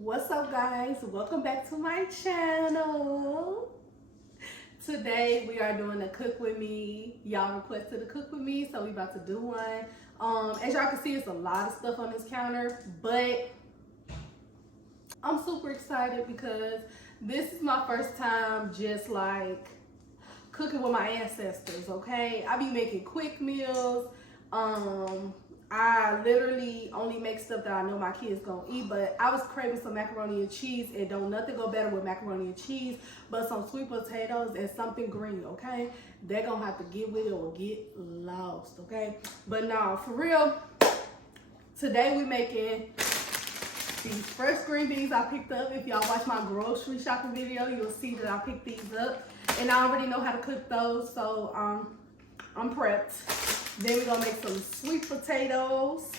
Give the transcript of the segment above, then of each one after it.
What's up, guys? Welcome back to my channel. Today we are doing a cook with me. Y'all requested a cook with me, so we about to do one. As y'all can see, it's a lot of stuff on this counter, but I'm super excited because this is my first time just like cooking with my ancestors. Okay, I be making quick meals. I literally only make stuff that I know my kids gonna eat, but I was craving some macaroni and cheese, and don't nothing go better with macaroni and cheese but some sweet potatoes and something green. Okay, they're gonna have to get with it or get lost. Okay, but no, for real, today we making these fresh green beans I picked up. If y'all watch my grocery shopping video, you'll see that I picked these up, and I already know how to cook those, so I'm prepped. Then we're gonna make some sweet potatoes.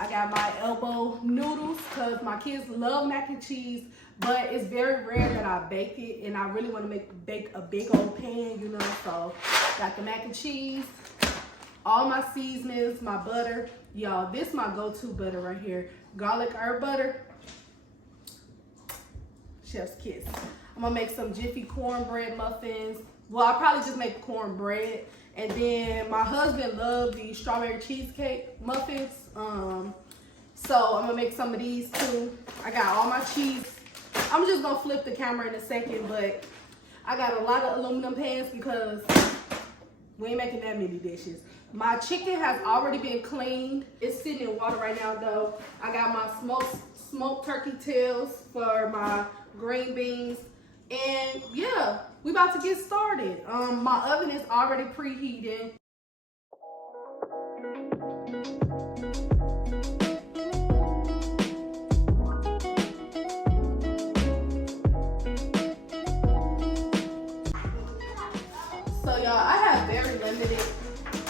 I got my elbow noodles because my kids love mac and cheese, but it's very rare that I bake it, and I really want to bake a big old pan, you know. So got the mac and cheese, all my seasonings, my butter. Y'all, this is my go-to butter right here. Garlic herb butter. Chef's kiss. I'm gonna make some Jiffy cornbread muffins. Well, I'll probably just make cornbread. And then my husband loved the strawberry cheesecake muffins. So I'm gonna make some of these too. I got all my cheese. I'm just gonna flip the camera in a second, but I got a lot of aluminum pans because we ain't making that many dishes. My chicken has already been cleaned. It's sitting in water right now though. I got my smoked turkey tails for my green beans. And yeah, we about to get started. My oven is already preheating. So y'all, I have very limited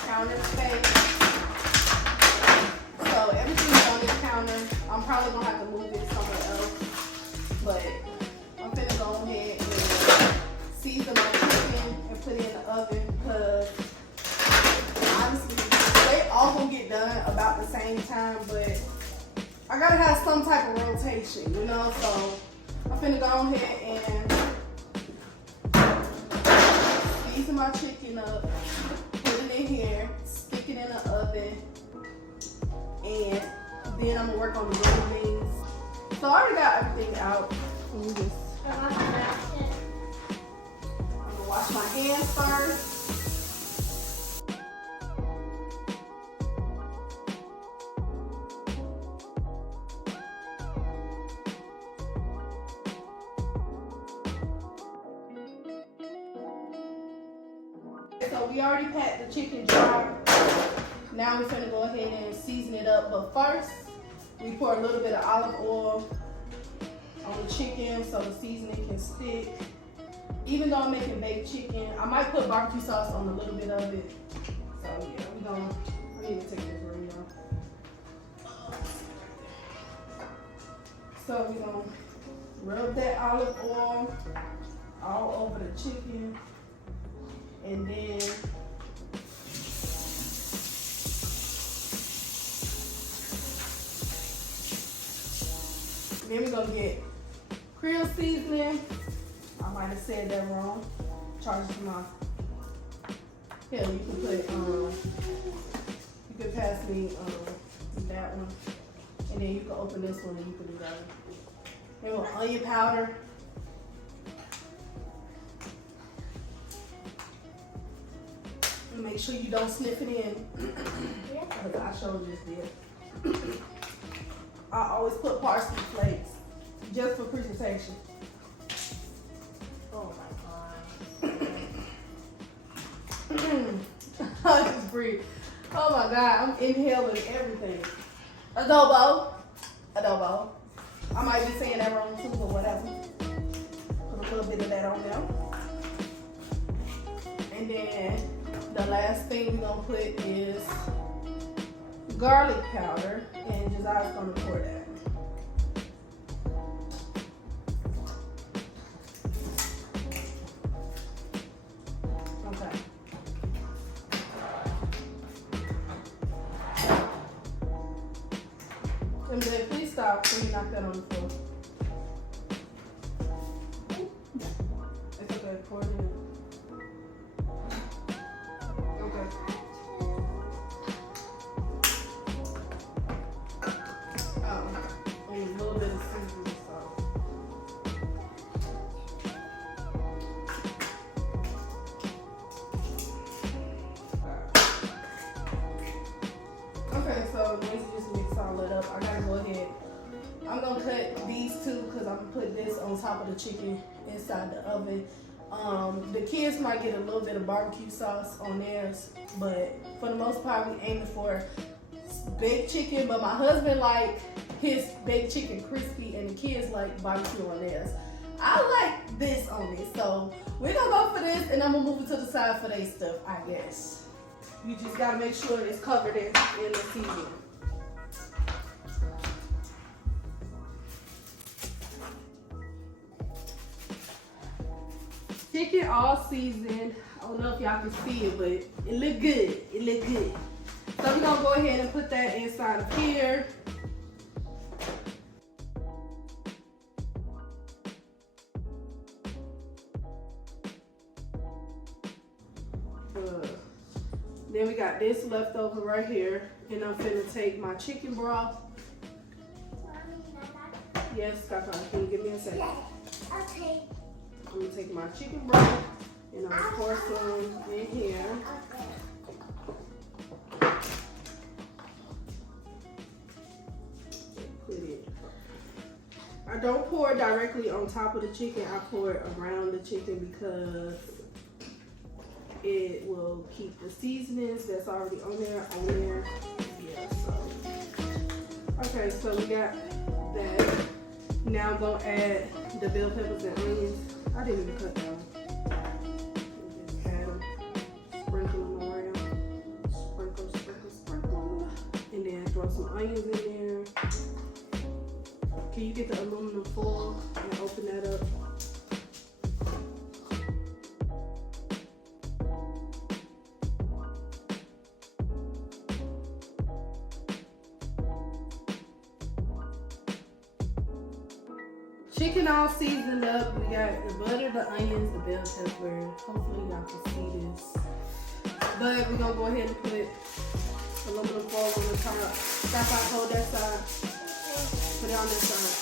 counter space. So everything's on this counter. I'm probably gonna have to move it somewhere else. But I'm finna go ahead and season my chicken and put it in the oven because honestly, they all gonna get done about the same time, but I gotta have some type of rotation, you know? So I'm finna go ahead and season my chicken up, put it in here, stick it in the oven, and then I'm gonna work on the green beans. So I already got everything out. Let me just I'm gonna wash my hands first. So we already packed the chicken dry. Now we're gonna go ahead and season it up. But first, we pour a little bit of olive oil on the chicken so the seasoning can stick. Even though I'm making baked chicken, I might put barbecue sauce on a little bit of it. So yeah, I need to take this ring off. So we're gonna rub that olive oil all over the chicken, and then we're gonna get Creole seasoning. I might have said that wrong. Charge it to my hell. You can put you can pass me that one, and then you can open this one and you can do that one. Then onion powder. And make sure you don't sniff it in, because I sure just did. I always put parsley flakes just for presentation. Oh my god. I just breathe. Oh my god, I'm inhaling everything. Adobo. I might be saying that wrong too, but whatever. Put a little bit of that on there. And then the last thing we're gonna put is garlic powder, and Josiah's gonna pour that. Okay. MJ, please stop before you knock that on the floor. I'm gonna cut these two because I'm gonna put this on top of the chicken inside the oven. The kids might get a little bit of barbecue sauce on theirs, but for the most part, we aiming for baked chicken. But my husband like his baked chicken crispy, and the kids like barbecue on theirs. I like this on it, so we're gonna go for this, and I'm gonna move it to the side for their stuff, I guess. You just gotta make sure it's covered in the seasoning. Chicken all seasoned. I don't know if y'all can see it, but it look good. It look good. So we're gonna go ahead and put that inside of here. Then we got this left over right here, and I'm finna take my chicken broth. Yes, Papa, can you give me a second? Yes. Okay. I'm gonna take my chicken broth and I'm gonna pour some in here. Put it. I don't pour it directly on top of the chicken. I pour it around the chicken because it will keep the seasonings that's already on there. Yeah, so. Okay, so we got that. Now I'm gonna add the bell peppers and onions. I didn't even cut them. Just add them, sprinkle them around. Sprinkle. And then throw some onions in there. Can you get the aluminum foil and open that up? Chicken all seasoned up. We got the butter, the onions, the bell pepper. Hopefully y'all can see this. But we're gonna go ahead and put aluminum foil on the top. Stop out, hold that side. Put it on this side.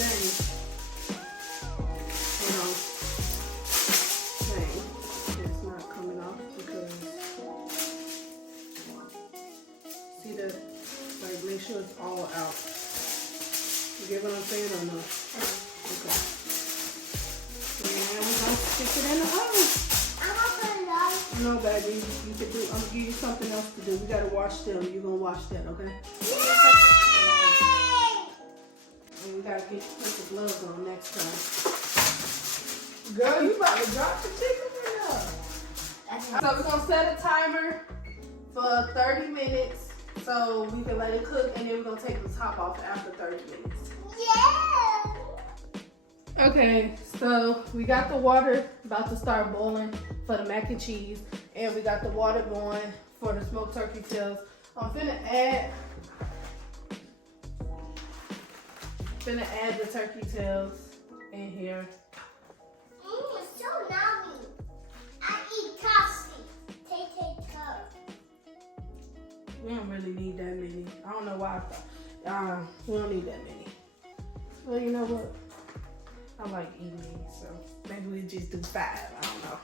Dang. Hold on. Dang. It's not coming off because see that? Like make sure it's all out. You get what I'm saying or no? Okay. And we're gonna stick it in the oven. No, baby, you can do. I'm gonna give you something else to do. We gotta wash them. You're gonna wash that, okay? And we gotta put the gloves on next time. Girl, you about to drop the chicken in there. So we're gonna set a timer for 30 minutes so we can let it cook, and then we're gonna take the top off after 30 minutes. Yeah. Okay, so we got the water about to start boiling for the mac and cheese, and we got the water going for the smoked turkey tails. I'm finna add the turkey tails in here. It's so yummy. I eat coffee. Take. We don't really need that many. I don't know why I thought. We don't need that many. Well, you know what? I like eating these, so maybe we just do 5. I don't know.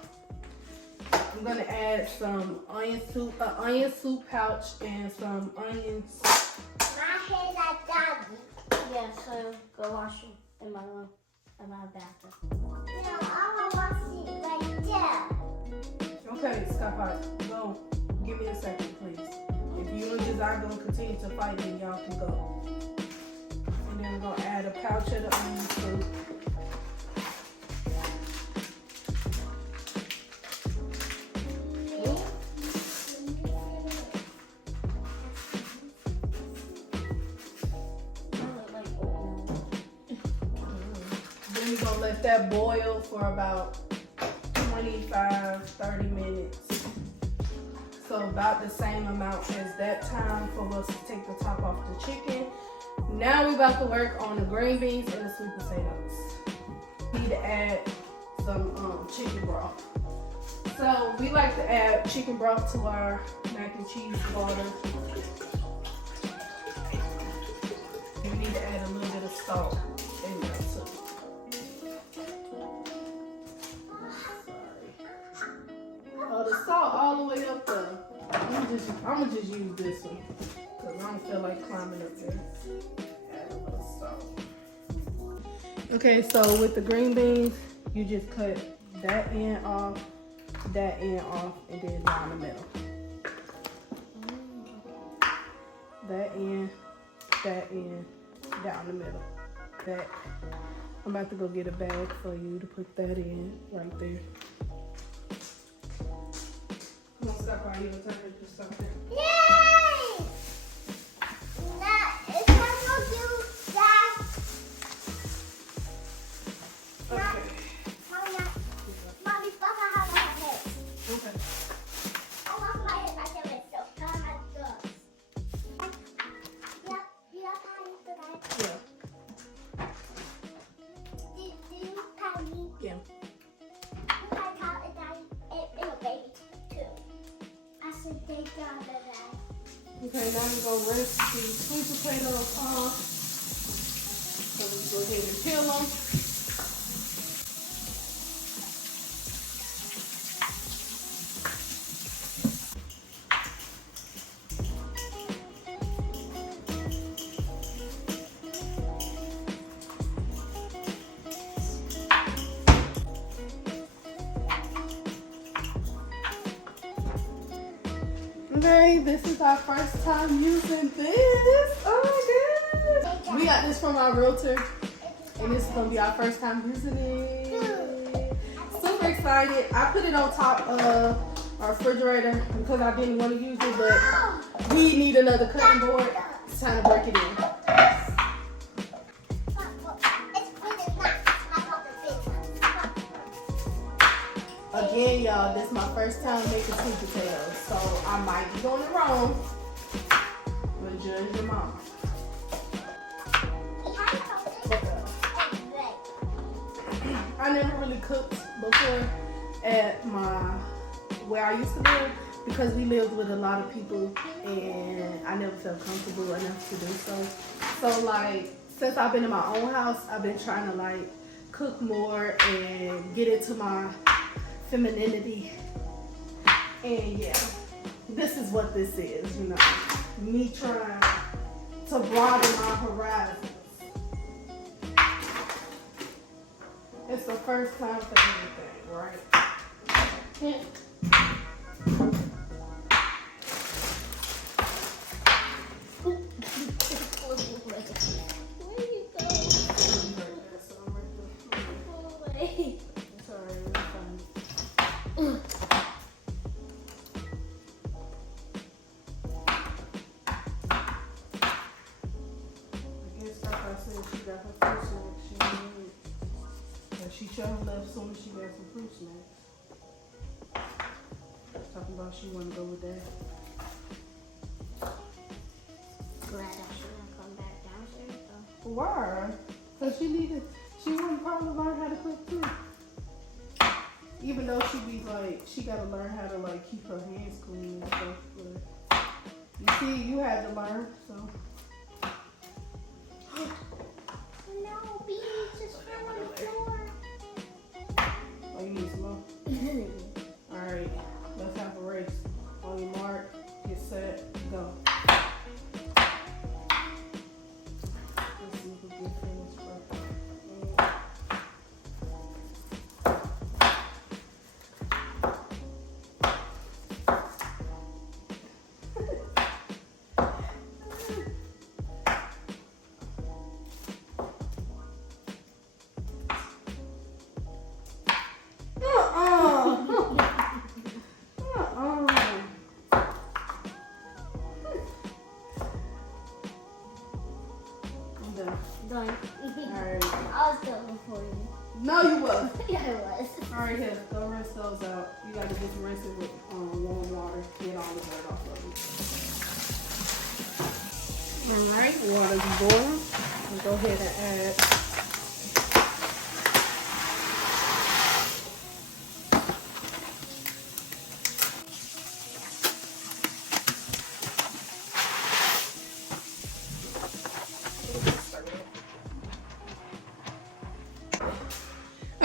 I'm gonna add some onion soup pouch and some onions. My hair like doggy. Yeah, so go wash it in my room, in my bathroom. No, I want to wash it right there. Okay, stop out. Go. Give me a second, please. If you and Josiah gonna continue to fight, then y'all can go. And then we're gonna add a pouch of the onion soup. Then we're gonna let that boil for about 25-30 minutes. So about the same amount as that time for us to take the top off the chicken. Now we about to work on the green beans and the sweet potatoes. We need to add some chicken broth. So we like to add chicken broth to our mac and cheese water. And we need to add a little bit of salt in there too. Oh, the salt all the way up there. I'm gonna just use this one because I don't feel like climbing up there. Add a little salt. Okay, so with the green beans, you just cut that end off, and then down the middle. That end, down the middle. That. I'm about to go get a bag for you to put that in right there. I'm gonna stop by you and turn it to something. Yay! Now, it's time to do that. Okay. Mommy, Papa has my head. Okay. I lost my head right there, so come on, go. You have time for that? Yeah. Do you patty? Yeah. You patty out and a baby too. I said they got that. Okay, now we're gonna rinse the sweet potatoes off. So we go ahead and peel them. Okay, this is our first time using this. Oh my goodness. We got this from our realtor, and this is gonna be our first time using it. Super excited. I put it on top of our refrigerator because I didn't want to use it, but we need another cutting board. It's time to break it in. Again, y'all, this is my first time making sweet potatoes, so I might be going it wrong, but judge your mama. I never really cooked before at where I used to live because we lived with a lot of people and I never felt comfortable enough to do so. So like, since I've been in my own house, I've been trying to like cook more and get into my femininity, and yeah, this is what this is, you know, me trying to broaden my horizons. It's the first time for everything, right? Yeah. She should have left soon as she got some fruit snacks. Talking about she want to go with that. Glad I shouldn't come back downstairs though. Why? Because she wanted to probably learn how to cook too. Even though she be like, she got to learn how to like keep her hands clean and stuff. But you see, you had to learn, so. No, beans just fell on the floor. Oh, you need some more? Alright, let's have a race. On your mark, get set, go. Let's see if we can finish first. Done. Alright. I was done before you. No, you wasn't. Yeah, I was. Alright, here, go rinse those out. You gotta just rinse it with warm water. Get all the dirt off of it. Alright, water's boiling. We'll go ahead and add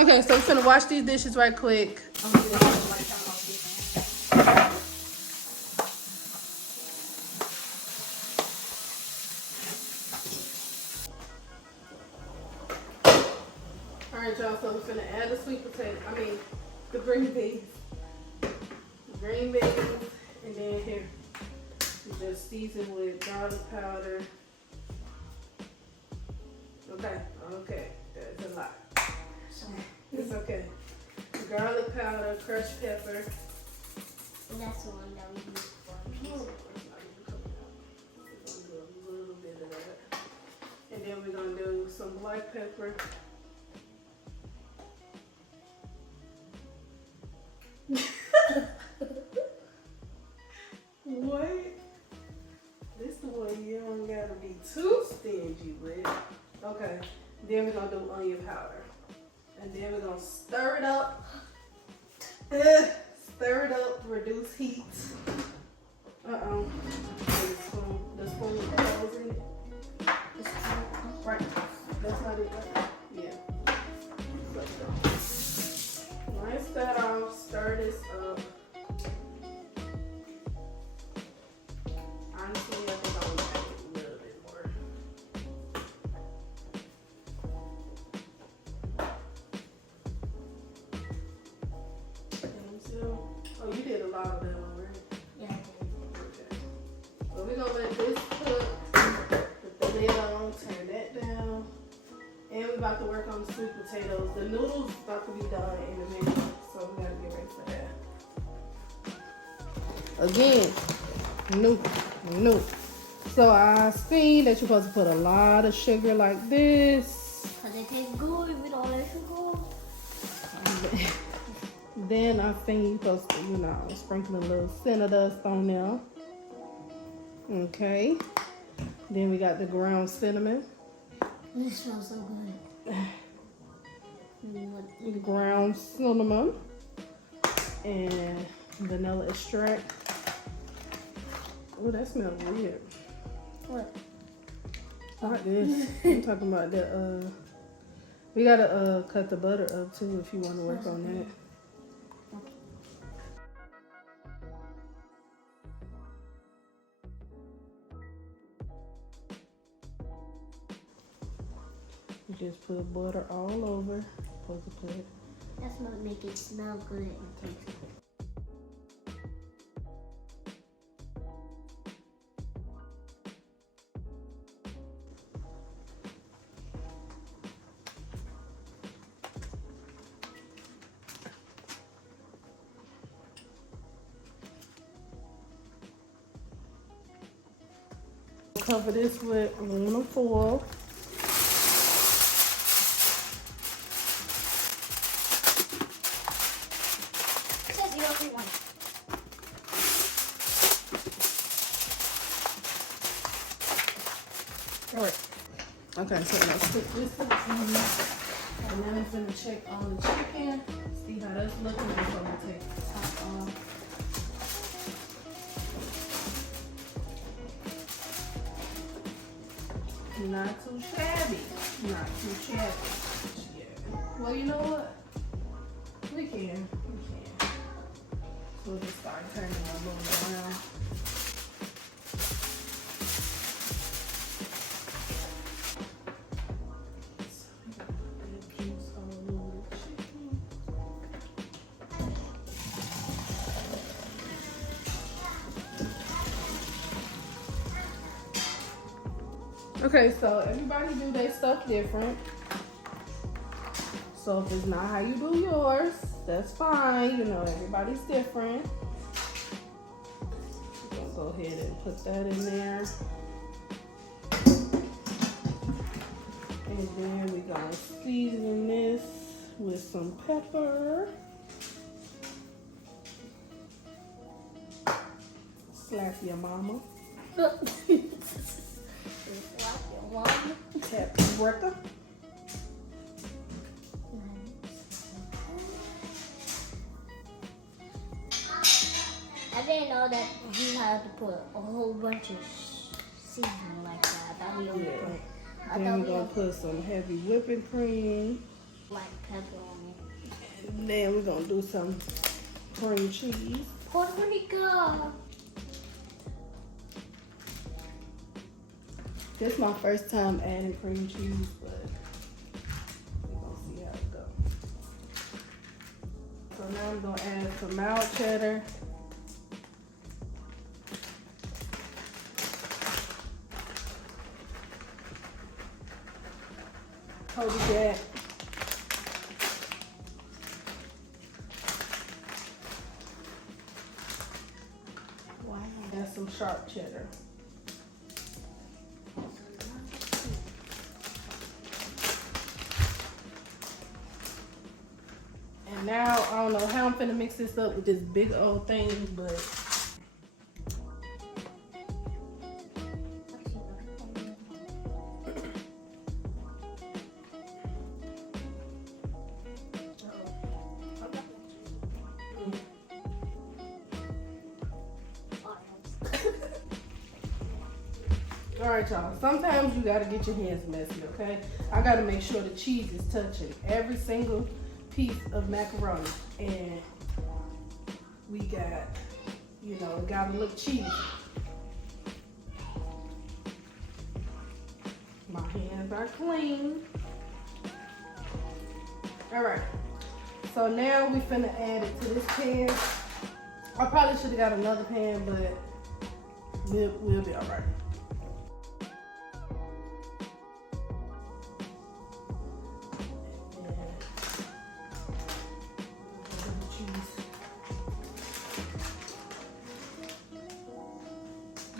Okay, so we're gonna wash these dishes right quick. I'm gonna get this right down off this. Alright, y'all, so we're gonna add the sweet potato, the green beans. Green beans, and then here, you just season with garlic powder. Okay, that's a lot. It's okay. Garlic powder, crushed pepper. And that's the one that we use for pizza. We're gonna do a little bit of that. And then we're gonna do some black pepper. What? This the one you don't gotta be too stingy with. Okay. Then we're gonna do onion powder. And then we're gonna stir it up. Stir it up, reduce heat. The spoon goes in it. Right. That's not it, right? Yeah. Rinse that off, stir this up. Honestly, I think I'm gonna add a little bit more. Oh, you did a lot of that one, right? Yeah, I Okay. So we're gonna let this cook. Put the lid on, turn that down. And we're about to work on the sweet potatoes. The noodles about to be done in a minute, so we gotta get ready for that. Again, no. So I see that you're supposed to put a lot of sugar like this. Because it tastes good with all that sugar. Then I think you're supposed to, sprinkle a little cinnamon dust on there. Okay. Then we got the ground cinnamon. This smells so good. The ground cinnamon. And vanilla extract. Oh, that smells weird. What? Like this. I'm talking about the we gotta cut the butter up too if you want to work on that. You just put butter all over. Supposed to put it. That's what make it smell good and taste good. Cover this with aluminum foil. It says 031. Alright. Okay, so let's stick this up in here. And then I'm gonna check on the chicken. See how that's looking. I'm gonna take the top off. Not too shabby. Not too shabby. Yeah. Well, you know what? We can. So we'll just start turning a little around. So we got a bit of juice all over the chicken. Okay, so everybody do their stuff different. So if it's not how you do yours, that's fine. Everybody's different. We're gonna go ahead and put that in there. And then we're gonna season this with some pepper. Slap your mama. Paprika. I didn't know that you had to put a whole bunch of seasoning like that. I thought we only put. Then we're gonna put some heavy whipping cream. Black pepper on it. And then we're gonna do some cream cheese. Puerto Rico. This is my first time adding cream cheese, but we're gonna see how it goes. now I'm gonna add some mild cheddar. Toby Jack. Wow. And some sharp cheddar. And now, I don't know how I'm finna mix this up with this big old thing, but all right, y'all. Sometimes you gotta get your hands messy, okay? I gotta make sure the cheese is touching every single piece of macaroni, and we got, you know, it gotta look cheesy. My hands are clean. All right. So now we finna add it to this pan. I probably should have got another pan, but we'll be all right.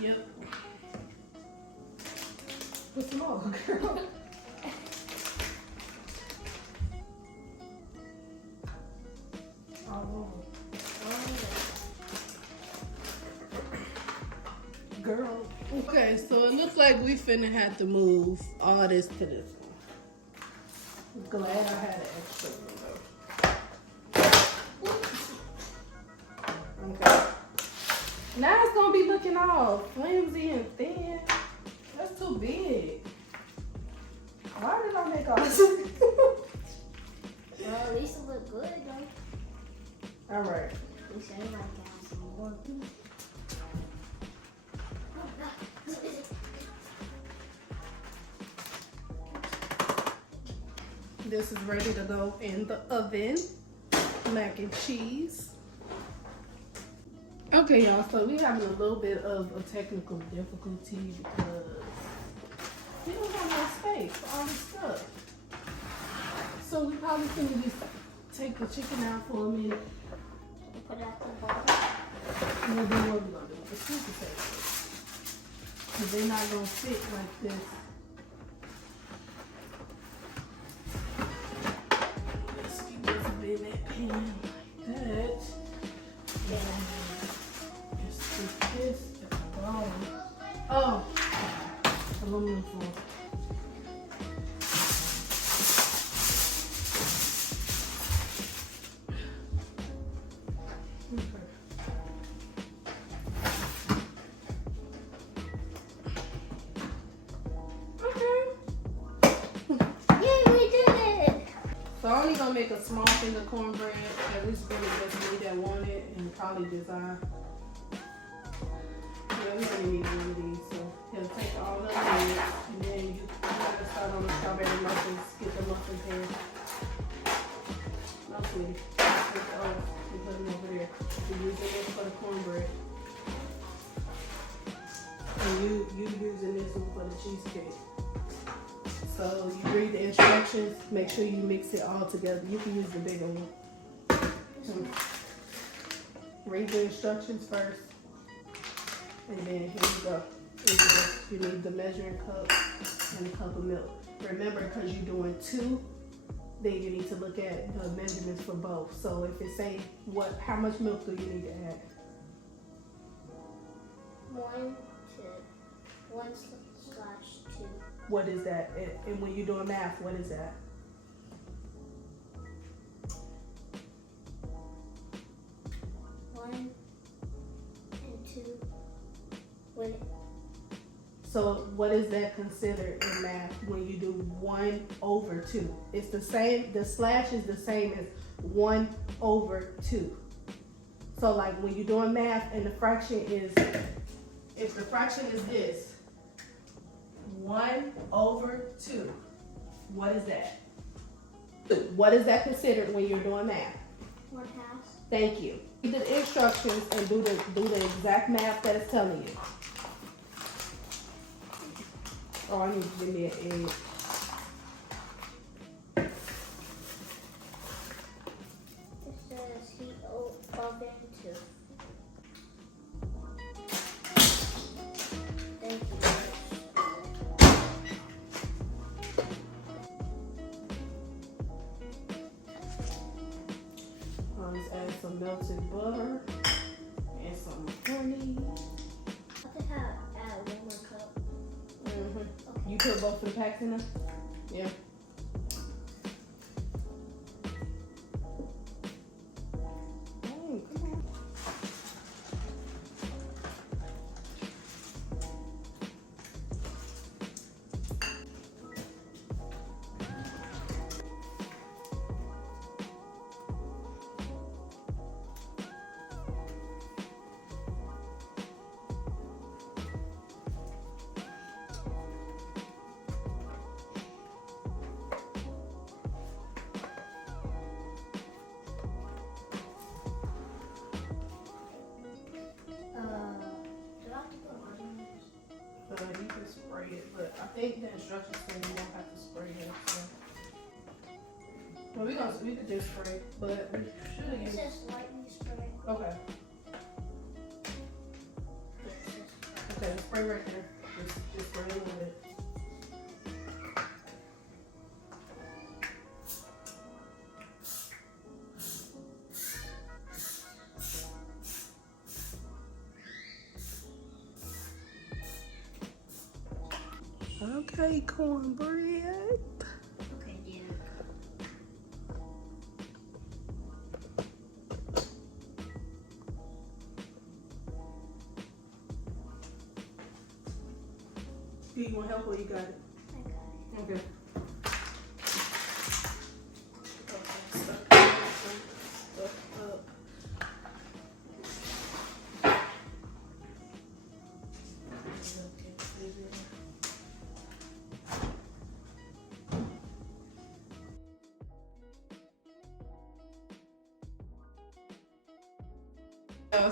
Yep. Put some more, girl. All over. Girl. Okay, so it looks like we finna have to move all this to this one. Glad I had an extra one though. Okay. Now it's gonna be looking all flimsy and thin. That's too big. Why did I make all this? Well, at least it look good though. All right. At least everybody can have some more. This is ready to go in the oven. Mac and cheese. Okay, y'all, so we're having a little bit of a technical difficulty because we don't have no space for all this stuff. So we probably can just take the chicken out for a minute. Put it out the bowl. And then what we're gonna do with the sweet potatoes. Because they're not gonna fit like this. Let's get this in that pan like that. And just stick this at the bottom. Oh, aluminum foil. So I'm only gonna make a small thing of cornbread, and it's really just me that want it, and probably design. Yeah, we only need one of these, so he'll take all the legs, and then you gotta start on the strawberry muffins, get the muffin pan. No, sweetie. You put them over there. You're using this for the cornbread. And you using this one for the cheesecake. So you read the instructions, make sure you mix it all together. You can use the bigger one. Read the instructions first. And then here you go. You need the measuring cup and a cup of milk. Remember, because you're doing two, then you need to look at the measurements for both. So if it say how much milk do you need to add? 1/2. What is that? And when you're doing math, what is that? 1 and 2. So what is that considered in math when you do 1/2? It's the same, the slash is the same as 1/2. So like when you're doing math and the fraction is, if the fraction is this, 1/2, what is that? What is that considered when you're doing math? 1/2. Thank you. Read the instructions and do the exact math that it's telling you. Oh, I need to give me an egg. It says heat oven to. Thank you. I'll just add some melted butter and some honey. I think I add 1 more cup. Mm-hmm. You put both of the packs in there? Yeah. Oh, come on. Do I have to put onions? You can spray it, but I think the instructions say you don't have to spray it. So. Well, we could just spray it, but we should It have says lightly spray. Okay. Okay, spray right there. Just spray a little bit. Okay, cornbread. Okay, dear. Do you want help or you got it? I got it. Okay.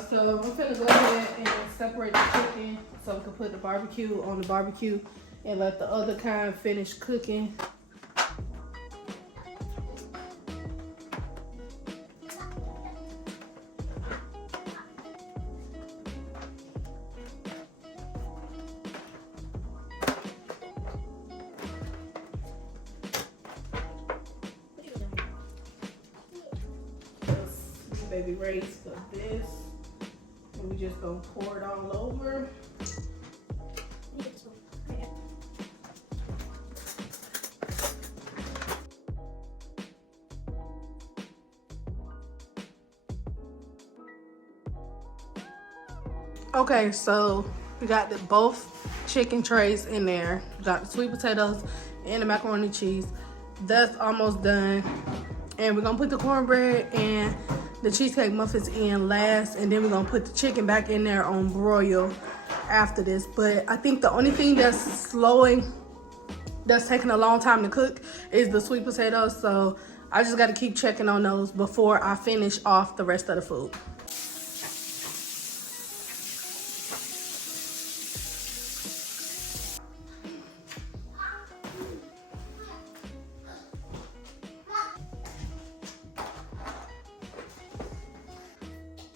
So I'm gonna go ahead and separate the chicken so we can put the barbecue on the barbecue and let the other kind finish cooking. Baby raised for this, and we just gonna pour it all over. Okay, so we got both chicken trays in there. We got the sweet potatoes and the macaroni and cheese. That's almost done, and we're gonna put the cornbread and the cheesecake muffins in last, and then we're gonna put the chicken back in there on broil after this. But I think the only thing that's taking a long time to cook is the sweet potatoes. So I just gotta keep checking on those before I finish off the rest of the food.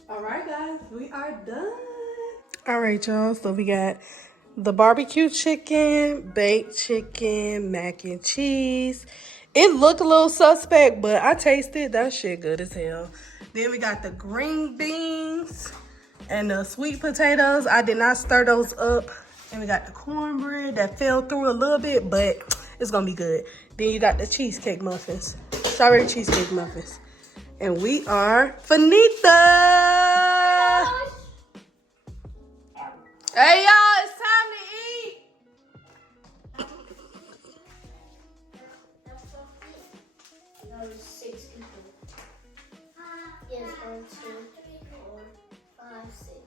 All right, guys, we are done. All right, y'all, so we got the barbecue chicken, baked chicken, mac and cheese. It looked a little suspect, but I tasted that shit good as hell. Then we got the green beans and the sweet potatoes. I did not stir those up. And we got the cornbread that fell through a little bit, but it's gonna be good. Then you got the cheesecake muffins, strawberry cheesecake muffins. And we are finita. Hey, y'all, it's time to eat. That was 6 people. Yes, 1, 2, 3, 4, 5, 6.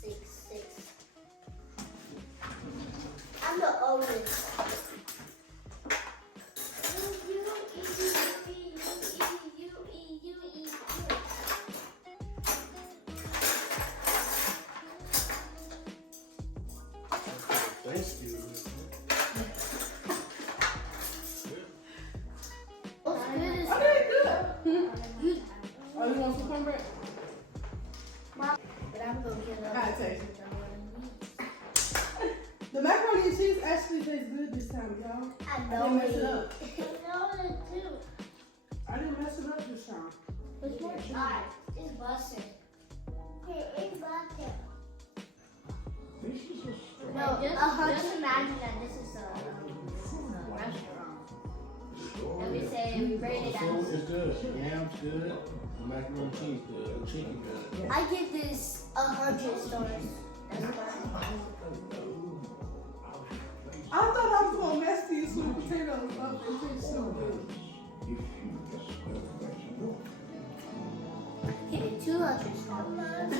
6. I'm the oldest. You don't eat rescue. Okay, good. Oh, you want some cornbread? But I'm gonna get up. I'll taste it. The macaroni and cheese actually tastes good this time, y'all. I I know didn't mess it. it up. I know it too. I didn't mess it up this time. It's more cheese. Alright, it's busted. It's butter. This is a strong. No, just imagine that this is a restaurant. And we say we rate it The food out. is good. Yams good. The macaroni and cheese good. The chicken good. I give this 100 stars. That's fine. I thought I was gonna mess these sweet potatoes up and taste so good. Give it 200 stars.